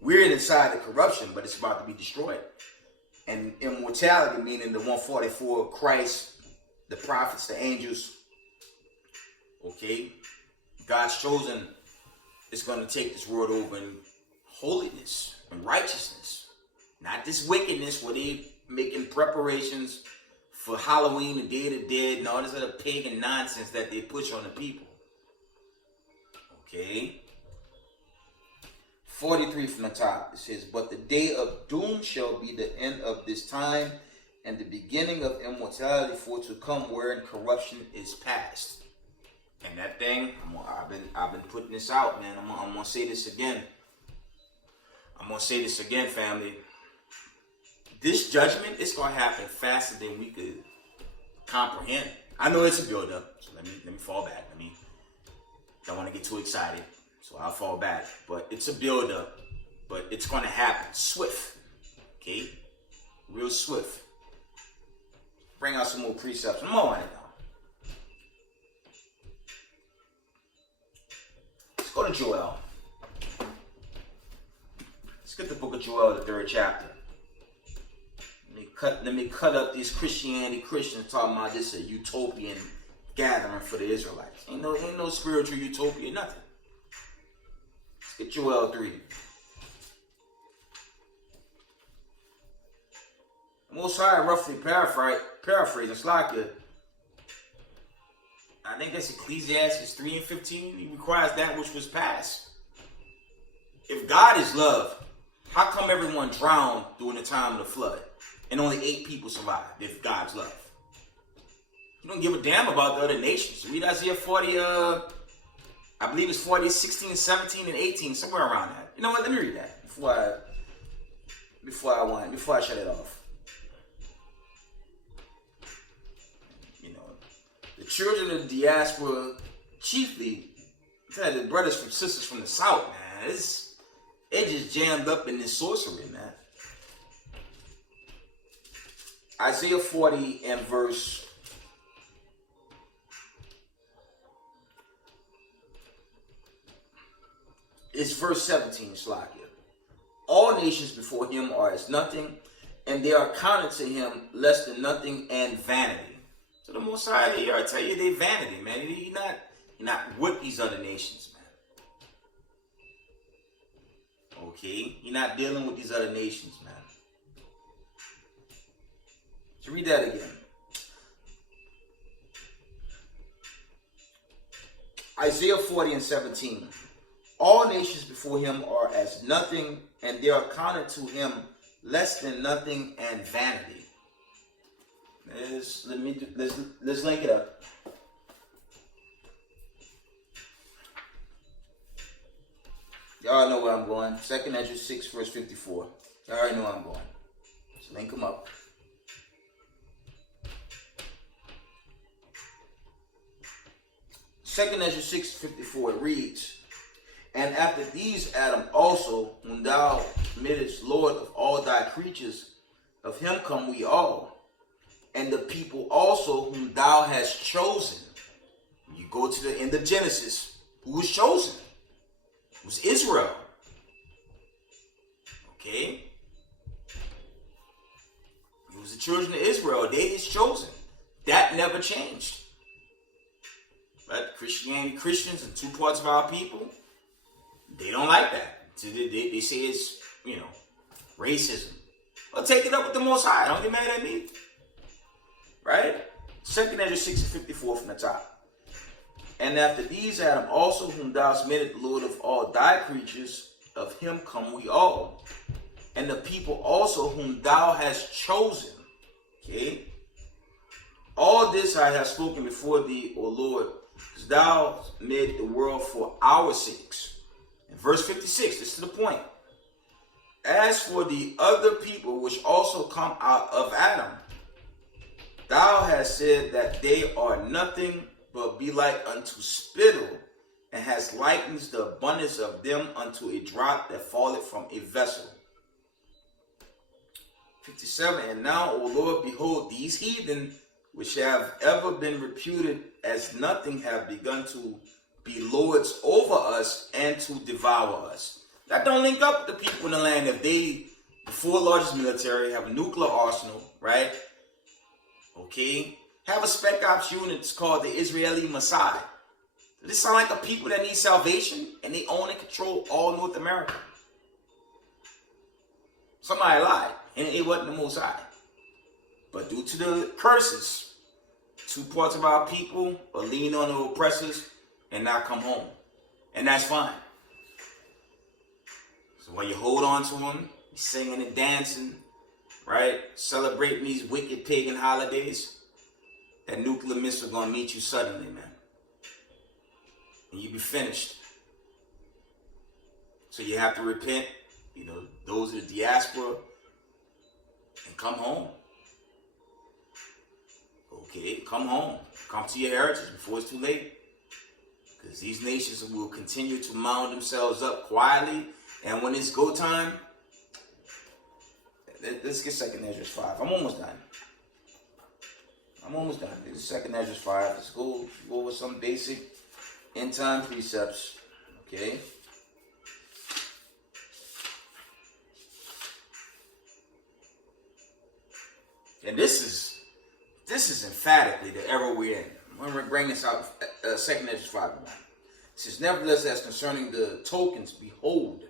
We're inside the corruption, but it's about to be destroyed. And immortality, meaning the 144, Christ, the prophets, the angels. Okay, God's chosen is going to take this world over in holiness and righteousness. Not this wickedness where they making preparations for Halloween, the Day of the Dead, and all this other pagan nonsense that they push on the people. Okay. 43 from the top, it says, but the day of doom shall be the end of this time, and the beginning of immortality for to come, wherein corruption is past. And that thing, I've been putting this out, man. I'm gonna say this again. I'm gonna say this again, family. This judgment is gonna happen faster than we could comprehend. I know it's a build-up, so let me fall back. Don't want to get too excited, so I'll fall back. But it's a build-up, but it's gonna happen swift. Okay, real swift. Bring out some more precepts. I'm more on it now. Let's go to Joel. Let's get the book of Joel, the 3rd chapter. Let me cut up these Christians talking about this a utopian gathering for the Israelites. Ain't no spiritual utopia, nothing. Let's get Joel 3. Most High roughly paraphrasing Slakia. I think that's Ecclesiastes 3 and 15. He requires that which was past. If God is love, how come everyone drowned during the time of the flood? And only 8 people survived if God's love. You don't give a damn about the other nations. Read Isaiah 40, I believe it's 40, 16, 17, and 18, somewhere around that. You know what? Let me read that before I shut it off. You know, the children of the diaspora, chiefly, the brothers from sisters from the south, man, it just jammed up in this sorcery, man. Isaiah 40 and verse 17, Slakia. All nations before him are as nothing, and they are counted to him less than nothing and vanity. So the Most High, I tell you, they vanity, man. You're not with these other nations, man. Okay? You're not dealing with these other nations, man. So read that again. Isaiah 40 and 17. All nations before him are as nothing, and they are counted to him less than nothing and vanity. Let's link it up. Y'all know where I'm going. 2 Ezra 6, verse 54. Y'all already know where I'm going. Let's link them up. Second Ezra 6:54, it reads, and after these Adam also, whom thou madest Lord of all thy creatures, of him come we all, and the people also whom thou hast chosen. You go to the end of Genesis, who was chosen? It was Israel. Okay? It was the children of Israel. They is chosen. That never changed. But Christians and two parts of our people, they don't like that. So they say it's, racism. Well, take it up with the Most High. Don't get mad at me. Right? 2 Ezra 6:54 from the top. And after these Adam also, whom thou hast made the Lord of all thy creatures, of him come we all. And the people also whom thou hast chosen. Okay? All this I have spoken before thee, O Lord, because thou made the world for our sakes. In verse 56, this is the point. As for the other people which also come out of Adam, thou hast said that they are nothing but be like unto spittle, and hast likened the abundance of them unto a drop that falleth from a vessel. 57, and now, O Lord, behold, these heathen, which have ever been reputed as nothing, have begun to be lords over us and to devour us. That don't link up with the people in the land. If they, the four largest military, have a nuclear arsenal, right? Okay? Have a spec ops unit called the Israeli Mossad. Does this sound like a people that need salvation and they own and control all North America? Somebody lied, and it wasn't the Most High. But due to the curses, two parts of our people will lean on the oppressors and not come home. And that's fine. So while you hold on to them, singing and dancing, right? Celebrating these wicked pagan holidays, that nuclear missile gonna meet you suddenly, man. And you be finished. So you have to repent, those of the diaspora, and come home. Okay, come home. Come to your heritage before it's too late. Because these nations will continue to mound themselves up quietly. And when it's go time, let's get 2 Ezra 5. I'm almost done. This is 2 Ezra 5. Let's go over some basic end time precepts. Okay. And this is emphatically the era we're in. I'm going to bring this out, 2 Ezra 5. It says, nevertheless, as concerning the tokens, behold,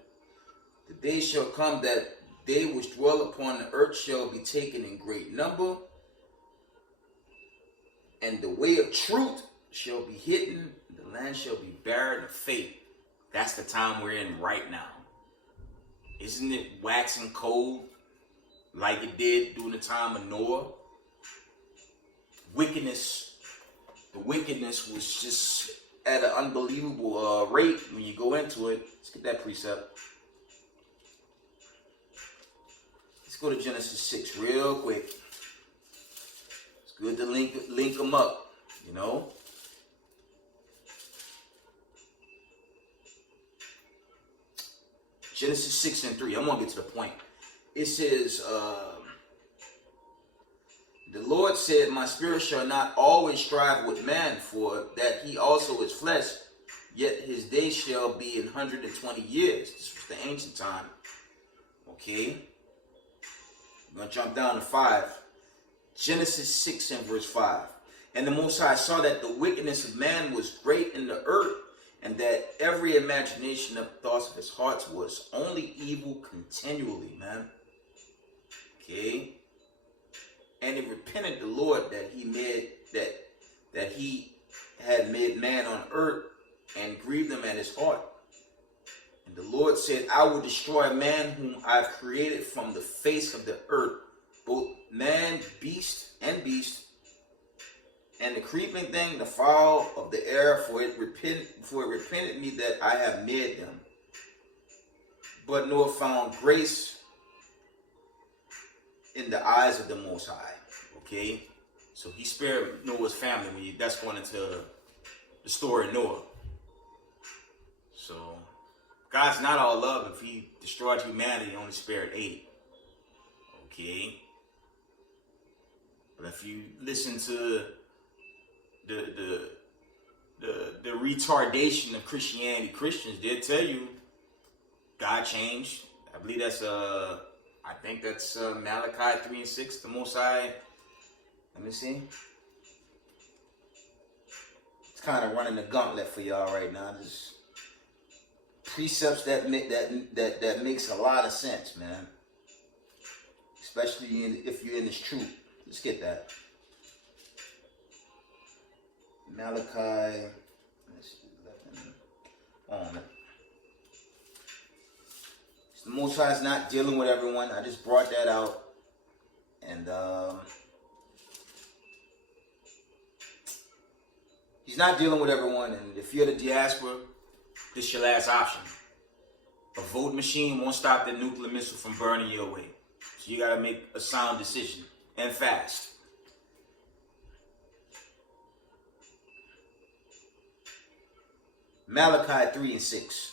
the day shall come that they which dwell upon the earth shall be taken in great number, and the way of truth shall be hidden, the land shall be barren of faith. That's the time we're in right now. Isn't it waxing cold like it did during the time of Noah? The wickedness was just at an unbelievable rate when you go into it. Let's get that precept. Let's go to Genesis 6 real quick. It's good to link them up, Genesis 6 and 3. I'm going to get to the point. It says, the Lord said, my spirit shall not always strive with man, for that he also is flesh, yet his days shall be 120 years. This was the ancient time. Okay. I'm going to jump down to 5. Genesis 6 and verse 5. And the Most High saw that the wickedness of man was great in the earth, and that every imagination of the thoughts of his hearts was only evil continually, man. Okay. And it repented the Lord that he made that he had made man on earth, and grieved him at his heart. And the Lord said, I will destroy man whom I've created from the face of the earth, both man, beast, and and the creeping thing, the fowl of the air, for it repented me that I have made them. But Noah found grace in the eyes of the Most High. Okay? So he spared Noah's family. That's going into the story of Noah. So God's not all love. If he destroyed humanity, he only spared 8. Okay? But if you listen to the retardation of Christianity, Christians, they'll tell you God changed. I believe that's I think that's Malachi 3 and 6. The Most High. Let me see. It's kind of running the gauntlet for y'all right now. Just precepts that makes a lot of sense, man. Especially if you're in this truth. Let's get that. Malachi. Let's see, on it. The Most High is not dealing with everyone. I just brought that out. And he's not dealing with everyone. And if you're the diaspora, this is your last option. A vote machine won't stop the nuclear missile from burning you away. So you got to make a sound decision. And fast. Malachi 3 and 6.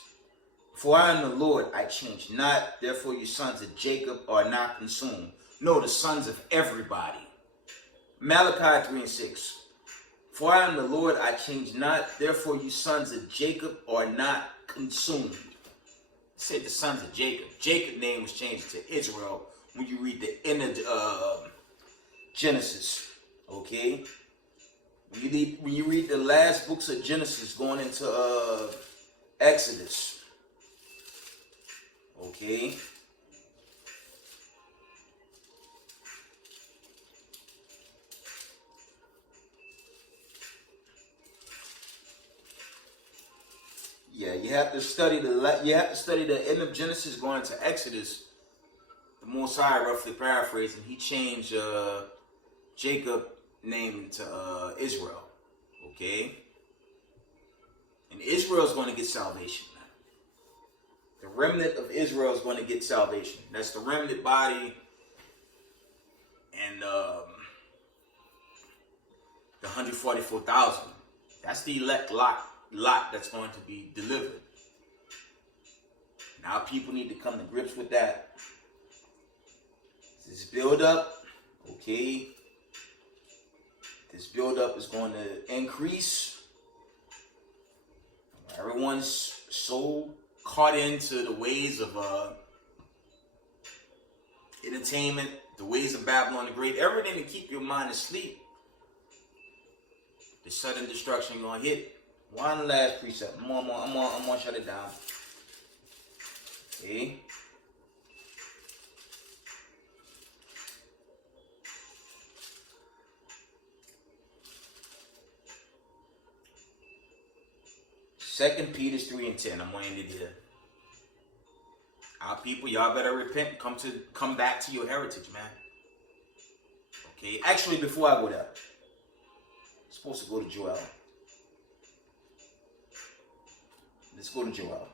For I am the Lord, I change not. Therefore you sons of Jacob are not consumed. No, the sons of everybody. Malachi 3 and 6. For I am the Lord, I change not. Therefore you sons of Jacob are not consumed. It said the sons of Jacob. Jacob's name was changed to Israel when you read the end of Genesis. Okay? When you read the last books of Genesis going into Exodus. Okay? Yeah, you have to study the end of Genesis going into Exodus. The Most High, roughly paraphrasing, he changed Jacob name to Israel. Okay? And Israel's going to get salvation. The remnant of Israel is going to get salvation. That's the remnant body and the 144,000. That's the elect lot that's going to be delivered. Now people need to come to grips with that. This build up, okay? This build up is going to increase. Everyone's so caught into the ways of entertainment, the ways of Babylon the Great, everything to keep your mind asleep. The sudden destruction gonna hit. One last precept. I'm gonna shut it down. Okay. Second Peter 3 and 10. I'm gonna end it here. Our people, y'all better repent. Come back to your heritage, man. Okay. Actually, before I go there, I'm supposed to go to Joel. Let's go to Joel.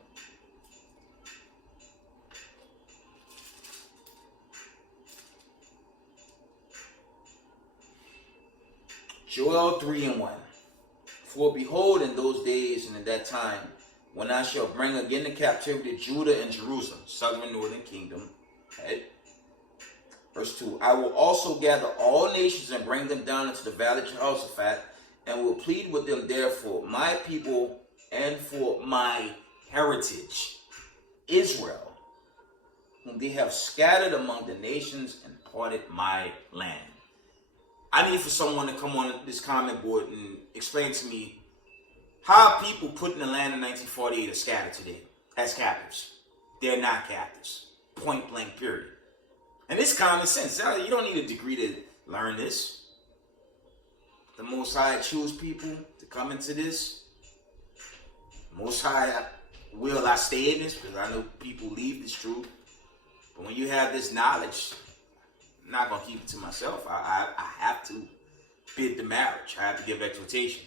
Joel 3 and 1. For behold, in those days and in that time, when I shall bring again the captivity Judah and Jerusalem, southern and northern kingdom. Right? Verse 2. I will also gather all nations and bring them down into the valley of Jehoshaphat, and will plead with them there for my people and for my heritage, Israel, whom they have scattered among the nations and parted my land. I need for someone to come on this comment board and explain to me how people put in the land in 1948 are scattered today as captives. They're not captives. Point blank, period. And it's common sense. You don't need a degree to learn this. The Most High choose people to come into this. Most High will I stay in this? Because I know people leave this truth. But when you have this knowledge, I'm not going to keep it to myself. I have to bid the marriage. I have to give exhortation.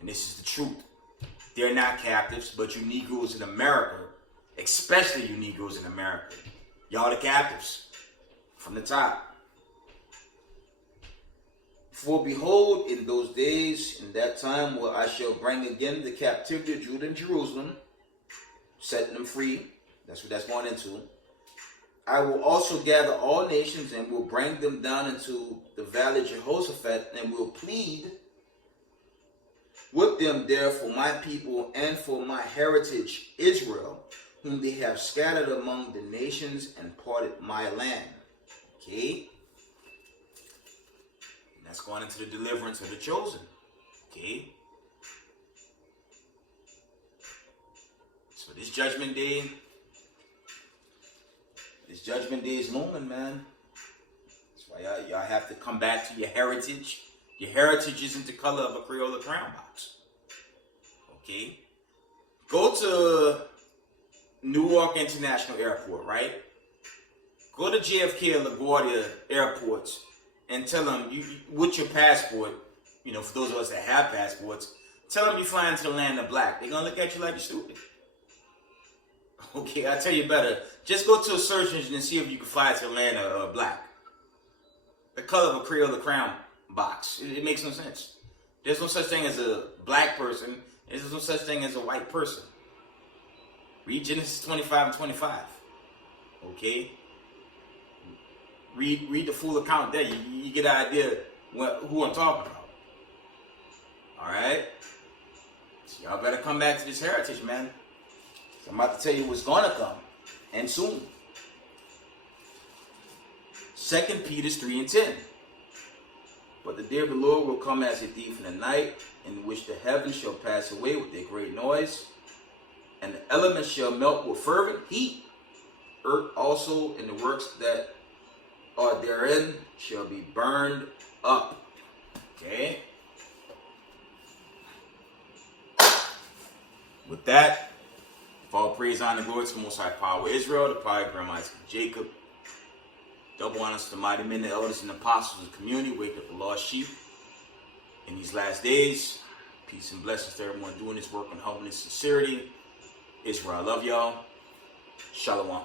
And this is the truth. They're not captives, but you Negroes in America, especially you Negroes in America, y'all the captives from the top. For behold, in those days, in that time, where I shall bring again the captivity of Judah and Jerusalem, setting them free. That's what that's going into. I will also gather all nations and will bring them down into the valley of Jehoshaphat and will plead with them there for my people and for my heritage Israel, whom they have scattered among the nations and parted my land. Okay? And that's going into the deliverance of the chosen. Okay? So this judgment day is looming, man. That's why y'all have to come back to your heritage. Your heritage isn't the color of a Crayola crown box. Okay? Go to Newark International Airport, right? Go to JFK or LaGuardia airports and tell them, with your passport, for those of us that have passports, tell them you're flying to the land of black. They're going to look at you like you're stupid. Okay, I'll tell you better. Just go to a search engine and see if you can fly to the land of black. The color of a Crayola crown box. It makes no sense. There's no such thing as a black person. There's no such thing as a white person. Read Genesis 25 and 25. Okay? Read the full account there. You get an idea who I'm talking about. Alright? So y'all better come back to this heritage, man. I'm about to tell you what's going to come. And soon. 2 Peter 3 and 10. But the day of the Lord will come as a thief in the night, in which the heavens shall pass away with a great noise, and the elements shall melt with fervent heat. Earth also and the works that are therein shall be burned up. Okay? With that, all praise, honor, glory to the Most High Power of Israel, the power of Abraham, Isaac, and Jacob. Double honors to the mighty men, the elders, and the apostles of the community. Wake up the lost sheep in these last days. Peace and blessings to everyone doing this work in humbleness and sincerity. Israel, I love y'all. Shalom.